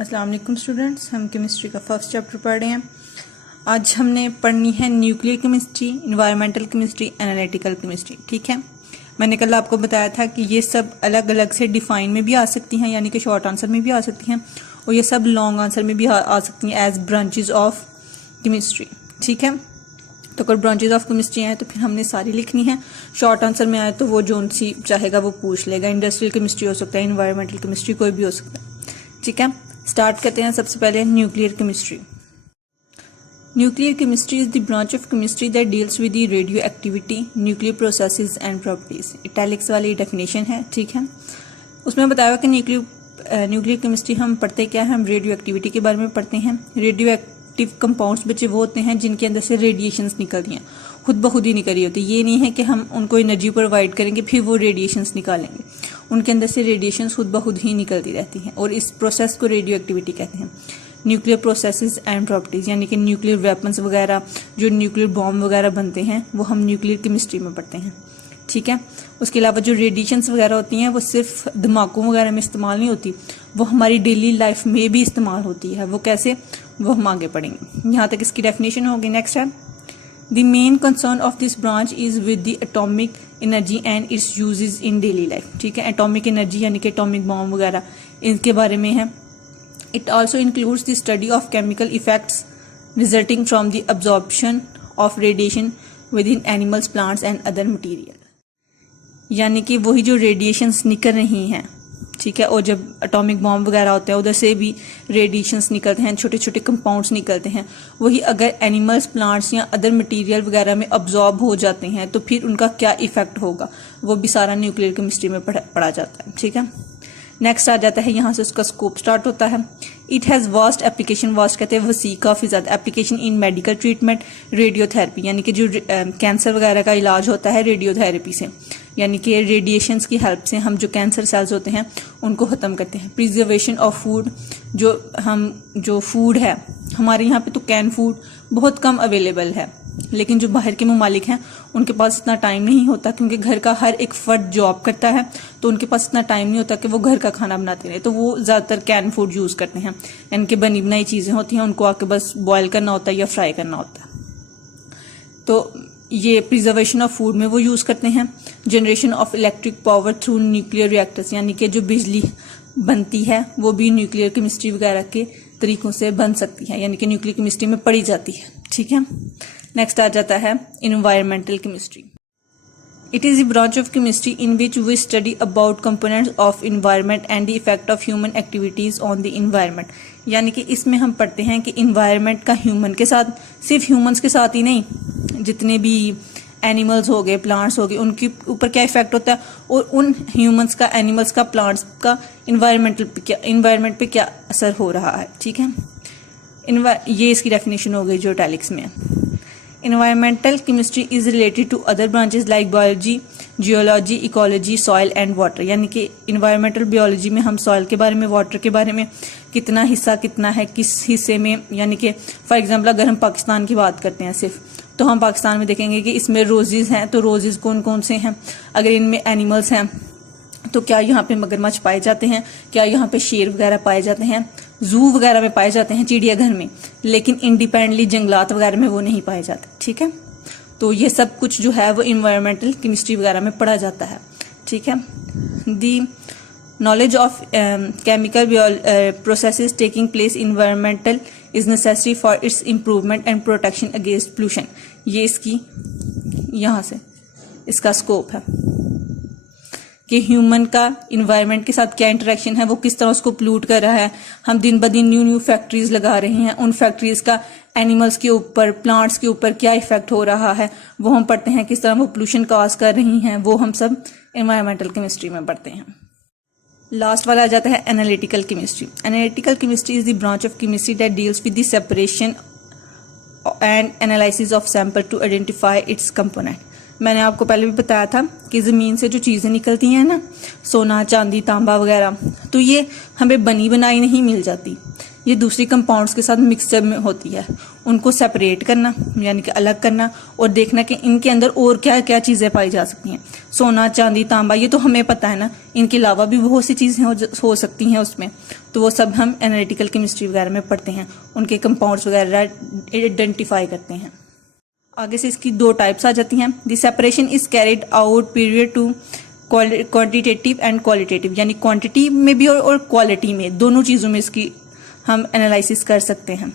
अस्सलाम वालेकुम स्टूडेंट्स, हम केमिस्ट्री का फर्स्ट चैप्टर पढ़ रहे हैं। आज हमने पढ़नी है nuclear chemistry, environmental chemistry, analytical chemistry. ठीक है, मैंने कल आपको बताया था कि ये सब अलग अलग से डिफाइन में भी आ सकती हैं, यानी कि शॉर्ट आंसर में भी आ सकती हैं, और ये सब लॉन्ग आंसर में भी आ सकती हैं एज ब्रांचेज ऑफ केमिस्ट्री। ठीक है, तो अगर ब्रांचेज ऑफ केमिस्ट्री आए तो फिर हमने सारी लिखनी है। शॉर्ट आंसर में आए तो वो जो सी चाहेगा वो पूछ लेगा। इंडस्ट्रियल केमिस्ट्री हो सकता है, इन्वायरमेंटल केमिस्ट्री कोई भी हो सकता है। ठीक है, स्टार्ट करते हैं। सबसे पहले nuclear chemistry. Nuclear chemistry is the branch of chemistry that deals with the radio activity, nuclear processes and properties. Italics वाली डेफिनेशन है। ठीक है, उसमें बताया कि न्यूक्लियर केमिस्ट्री हम पढ़ते क्या है, हम रेडियो एक्टिविटी के बारे में पढ़ते हैं। रेडियो एक्टिव कंपाउंड्स बच्चे वो होते हैं जिनके अंदर से रेडिएशंस निकलती हैं, खुद ब खुद ही निकल रही होती है। ये नहीं है कि हम उनको एनर्जी प्रोवाइड करेंगे फिर वो रेडिएशंस निकालेंगे, उनके अंदर से रेडिएशंस खुद ब खुद ही निकलती रहती हैं, और इस प्रोसेस को रेडियो एक्टिविटी कहते हैं। न्यूक्लियर प्रोसेसेस एंड प्रॉपर्टीज, यानी कि न्यूक्लियर वेपन्स वगैरह, जो न्यूक्लियर बॉम्ब वगैरह बनते हैं वो हम न्यूक्लियर केमिस्ट्री में पढ़ते हैं। ठीक है, उसके अलावा जो रेडिएशंस वगैरह होती हैं वो सिर्फ धमाकों वगैरह में इस्तेमाल नहीं होती, वो हमारी डेली लाइफ में भी इस्तेमाल होती है। वो कैसे, वो हम आगे पढ़ेंगे। यहाँ तक इसकी डेफिनेशन होगी। नेक्स्ट है, The main concern of this branch is with the atomic energy and its uses in daily life. ठीक है, एटॉमिक एनर्जी यानी कि एटॉमिक बॉम्ब वगैरह इनके बारे में है। It also includes the study of chemical effects resulting from the absorption of radiation within animals, plants and other material. यानी कि वही जो रेडिएशंस निकल रही हैं, ठीक है, और जब एटॉमिक बॉम्ब वगैरह होते हैं उधर से भी रेडिएशंस निकलते हैं, छोटे छोटे कंपाउंड्स निकलते हैं। वही अगर एनिमल्स, प्लांट्स या अदर मटेरियल वगैरह में अब्जॉर्ब हो जाते हैं तो फिर उनका क्या इफेक्ट होगा, वो भी सारा न्यूक्लियर केमिस्ट्री में पढ़ा जाता है। ठीक है, नेक्स्ट आ जाता है, यहाँ से उसका स्कोप स्टार्ट होता है। It has vast application, vast कहते हैं वसी, काफ़ी ज़्यादा application in medical treatment, radiotherapy, यानी कि जो कैंसर वगैरह का इलाज होता है रेडियोथेरेपी से, यानी कि रेडिएशंस की हेल्प से हम जो कैंसर सेल्स होते हैं उनको ख़त्म करते हैं। प्रिजर्वेशन ऑफ फूड, जो फूड है हमारे यहाँ पे तो कैन फूड बहुत कम अवेलेबल है, लेकिन जो बाहर के ममालिक हैं उनके पास इतना टाइम नहीं होता, क्योंकि घर का हर एक फर्द जॉब करता है तो उनके पास इतना टाइम नहीं होता कि वो घर का खाना बनाते रहे, तो वो ज़्यादातर कैन फूड यूज़ करते हैं। इनके बनी बनाई चीज़ें होती हैं, उनको आके बस बॉयल करना होता है या फ्राई करना होता है। तो ये प्रिजर्वेशन ऑफ फूड में वो यूज़ करते हैं। Generation of electric power through nuclear reactors, यानी कि जो बिजली बनती है वो भी न्यूक्लियर केमिस्ट्री वगैरह के तरीकों से बन सकती है, यानी कि न्यूक्लियर केमिस्ट्री में पढ़ी जाती है। ठीक है, नेक्स्ट आ जाता है environmental chemistry. It is the branch of chemistry in which we study about components of environment and the effect of human activities on the environment, यानी कि इसमें हम पढ़ते हैं कि इन्वायरमेंट का ह्यूमन के साथ, सिर्फ ह्यूमन्स के साथ ही नहीं, जितने भी एनिमल्स हो गए, प्लांट्स हो गए, उनके ऊपर क्या इफेक्ट होता है, और उन ह्यूमन्स का, एनिमल्स का, प्लांट्स का इन्वायरमेंट पे क्या असर हो रहा है। ठीक है, ये इसकी डेफिनेशन हो गई जो इटैलिक्स में है। Environmental chemistry is related to other branches like biology, geology, ecology, soil and water, यानी कि environmental biology में हम soil के बारे में, water के बारे में, कितना हिस्सा कितना है किस हिस्से में, यानी कि फॉर एग्जांपल अगर हम पाकिस्तान की बात करते हैं सिर्फ, तो हम पाकिस्तान में देखेंगे कि इसमें रोजेज हैं, तो रोजेज कौन कौन से हैं। अगर इनमें एनिमल्स हैं तो क्या यहाँ पे मगरमच्छ पाए जाते हैं, क्या यहाँ पे शेर वगैरह पाए जाते हैं, जू वगैरह में पाए जाते हैं, चिड़ियाघर में, लेकिन इंडिपेंडेंटली जंगलात वगैरह में वो नहीं पाए जाते। ठीक है, तो ये सब कुछ जो है वो इन्वायरमेंटल केमिस्ट्री वगैरह में पढ़ा जाता है। ठीक है, the knowledge of chemical processes taking place environmental is necessary for its improvement and protection against pollution. ये इसकी यहाँ से इसका स्कोप है कि ह्यूमन का इन्वायरमेंट के साथ क्या इंटरेक्शन है, वो किस तरह उसको पोल्यूट कर रहा है। हम दिन ब दिन न्यू फैक्ट्रीज लगा रहे हैं, उन फैक्ट्रीज का एनिमल्स के ऊपर, प्लांट्स के ऊपर क्या इफेक्ट हो रहा है, वो हम पढ़ते हैं। किस तरह वो पोल्यूशन कॉज कर रही हैं, वो हम सब इन्वायरमेंटल केमिस्ट्री में पढ़ते हैं। लास्ट वाला आ जाता है analytical chemistry. Analytical chemistry is the branch of chemistry that deals with the separation and analysis of sample to identify its component. मैंने आपको पहले भी बताया था कि ज़मीन से जो चीज़ें निकलती हैं ना, सोना, चांदी, तांबा वगैरह, तो ये हमें बनी बनाई नहीं मिल जाती, ये दूसरी कंपाउंड्स के साथ मिक्सचर में होती है, उनको सेपरेट करना यानी कि अलग करना और देखना कि इनके अंदर और क्या क्या चीज़ें पाई जा सकती हैं। सोना, चांदी, तांबा ये तो हमें पता है ना, इनके अलावा भी बहुत सी चीज़ें हो सकती हैं उसमें, तो वो सब हम एनालिटिकल केमिस्ट्री वगैरह में पढ़ते हैं, उनके कंपाउंड्स वगैरह आइडेंटिफाई करते हैं। आगे से इसकी दो टाइप्स आ जाती हैं। The separation is carried out period to quantitative and qualitative, यानी क्वांटिटी में भी और क्वालिटी में, दोनों चीज़ों में इसकी हम एनालिसिस कर सकते हैं।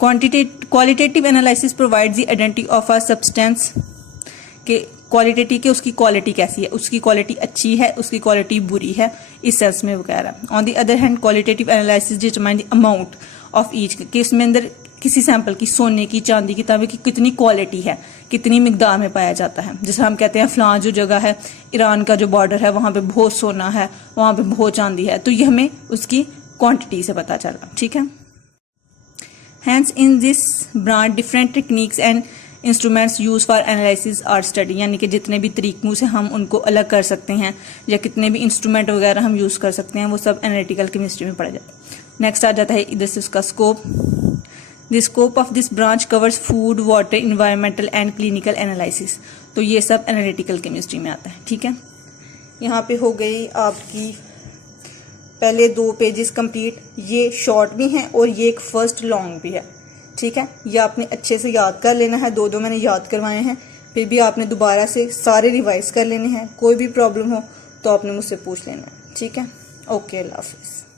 Qualitative analysis provide the identity of a substance के क्वालिटेटिव के उसकी क्वालिटी कैसी है, उसकी क्वालिटी अच्छी है, उसकी क्वालिटी बुरी है, इस सेंस में वगैरह। On the other hand qualitative analysis determine the amount of each, कि इसमें अंदर किसी सैंपल की, सोने की, चांदी की, तांबे की कितनी क्वालिटी है, कितनी मिकदार में पाया जाता है। जैसे हम कहते हैं फलां जो जगह है, ईरान का जो बॉर्डर है, वहां पे बहुत सोना है, वहां पे बहुत चांदी है, तो ये हमें उसकी क्वांटिटी से पता चल रहा, ठीक है। Hence in this branch different techniques and instruments used for analysis are studied, यानी कि जितने भी तरीकों से हम उनको अलग कर सकते हैं या कितने भी इंस्ट्रूमेंट वगैरह हम यूज़ कर सकते हैं, वो सब एनालिटिकल केमिस्ट्री में पढ़ा जाता है। नेक्स्ट आ जाता है इधर से उसका scope. The scope of this branch covers food, water, environmental and clinical analysis, तो ये सब एनालिटिकल केमिस्ट्री में आता है, ठीक है। यहाँ पे हो गई आपकी पहले 2 पेजेस कंप्लीट, ये शॉर्ट भी हैं और ये एक फर्स्ट लॉन्ग भी है, ठीक है। ये आपने अच्छे से याद कर लेना है, 2 मैंने याद करवाए हैं, फिर भी आपने दोबारा से सारे रिवाइज कर लेने हैं। कोई भी प्रॉब्लम हो तो आपने मुझसे पूछ लेना है, ठीक है। ओके, अल्लाह हाफिज़।